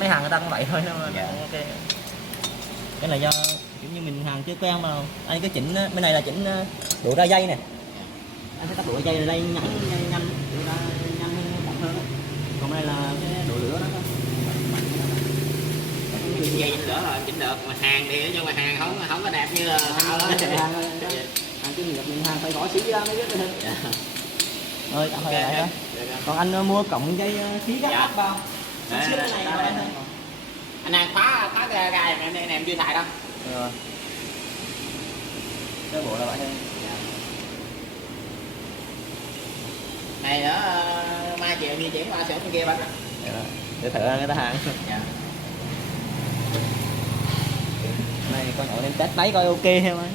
Mấy hàng người ta cũng vậy thôi nhưng mà Dạ. ok. Cái là do kiểu như mình hàng chưa quen mà anh cái chỉnh bên này là chỉnh độ ra dây nè, anh thấy tốc độ dây là đây nhắn nhanh độ ra nhanh chậm hơn, còn đây là cái độ lửa nó Chỉnh dây chỉnh lửa rồi chỉnh được, mà hàng thì nhưng mà hàng không có đẹp như thợ đó. hàng chuyên nghiệp mình hàng phải gõ xí ra mới biết được. Rồi tạm thời Ok, lại đó. Còn anh mua cọng dây khí gắt Dạ. bao xíu cái này Đây, rồi anh ơi. anh đang khóa cái gai em chưa xài đâu. Rồi. Cái bộ là vậy thôi. Này nữa mai chiều di chuyển qua xưởng bên kia bánh. Để thợ người ta hàng. Dạ. Này con nội nên test máy coi ok không á.